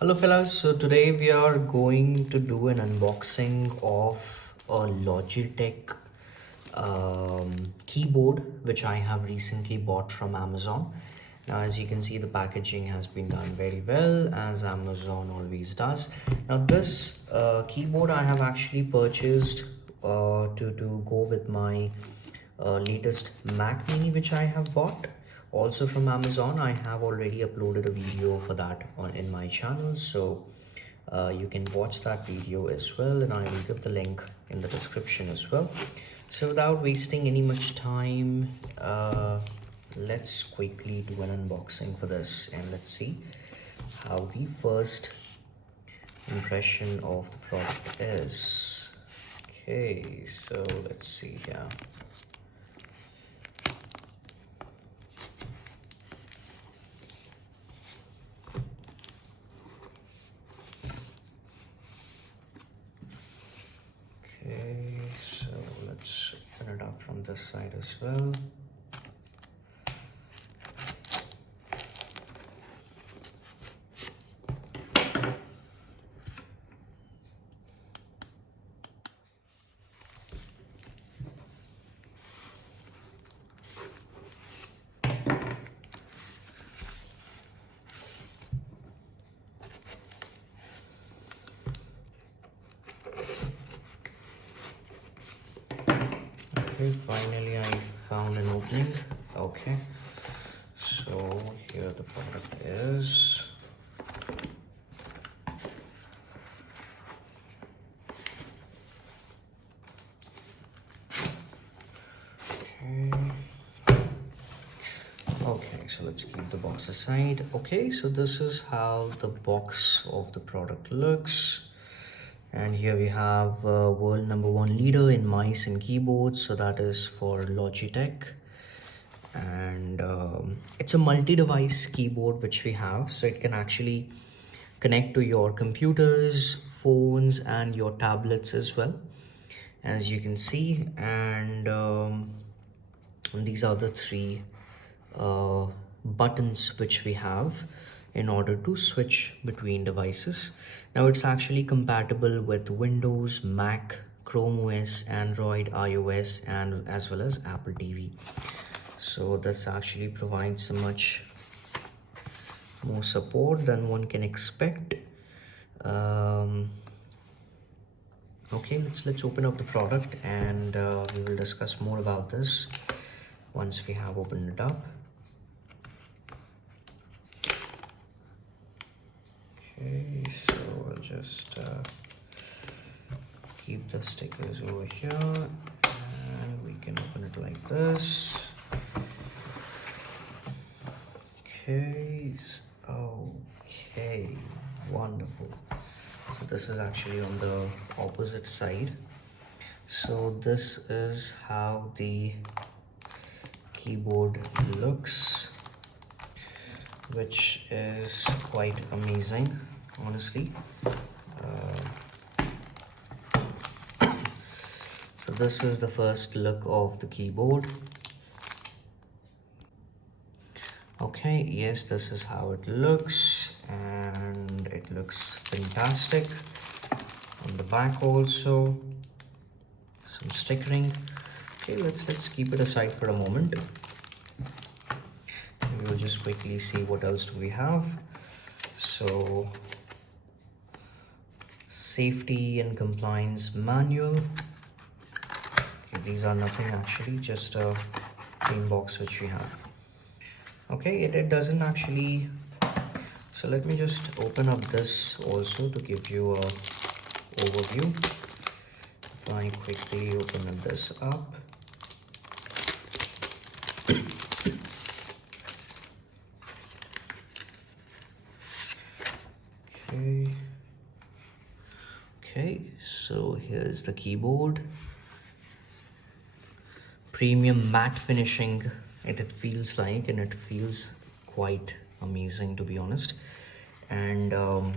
Hello fellas, so today we are going to do an unboxing of a Logitech keyboard which I have recently bought from Amazon. Now as you can see, the packaging has been done very well, as Amazon always does. Now this keyboard I have actually purchased to go with my latest Mac Mini which I have bought also from Amazon. I have already uploaded a video for that in my channel, so you can watch that video as well, and I will give the link in the description as well. So without wasting any much time, let's quickly do an unboxing for this, and let's see how the first impression of the product is. Okay, so let's see here. Okay, so let's open it up from this side as well. Okay, finally I found an opening. Okay, so here the product is. Okay, so let's keep the box aside. Okay, so this is how the box of the product looks. And here we have world #1 leader in mice and keyboards, so that is for Logitech. And it's a multi-device keyboard which we have, so it can actually connect to your computers, phones, and your tablets as well, as you can see. And these are the three buttons which we have in order to switch between devices. Now it's actually compatible with Windows, Mac, Chrome OS, Android, iOS, and as well as Apple TV. So this actually provides so much more support than one can expect. Okay, let's open up the product, and we will discuss more about this once we have opened it up. Okay, so I'll just keep the stickers over here, and we can open it like this. Okay, okay, wonderful. So this is actually on the opposite side. So this is how the keyboard looks, which is quite amazing, honestly. So this is the first look of the keyboard. Okay, yes, this is how it looks, and it looks fantastic. On the back also, some stickering. Okay, let's keep it aside for a moment. We'll just quickly see what else do we have. So, safety and compliance manual. Okay, these are nothing actually, just a plain box which we have. Okay, it doesn't actually, so let me just open up this also to give you a overview. If I quickly open this up. Okay, so here's the keyboard. Premium matte finishing it feels like, and it feels quite amazing, to be honest. And okay,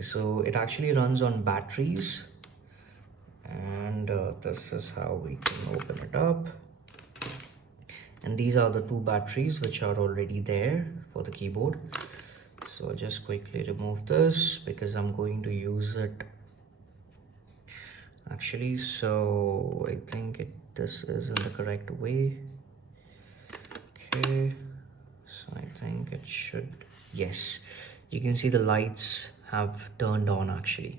so it actually runs on batteries, and this is how we can open it up. And these are the two batteries which are already there for the keyboard. So just quickly remove this because I'm going to use it actually. So I think this is in the correct way. Okay, so I think it should, yes, you can see the lights have turned on actually.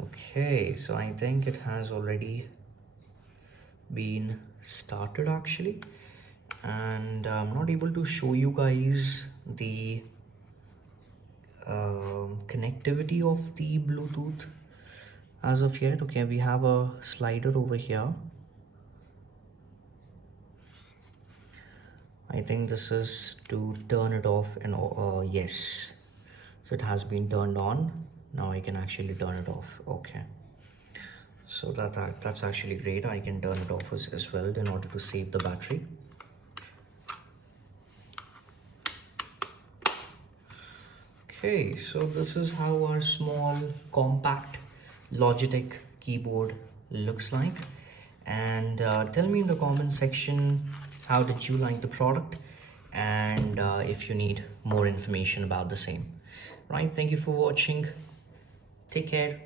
Okay, so I think it has already been started actually, and I'm not able to show you guys the connectivity of the Bluetooth as of yet. Okay, we have a slider over here. I think this is to turn it off, and yes, so it has been turned on. Now I can actually turn it off. Okay, so that's actually great. I can turn it off as well in order to save the battery. Okay, so this is how our small compact Logitech keyboard looks like. And tell me in the comment section, how did you like the product, and if you need more information about the same. Right, thank you for watching. Take care.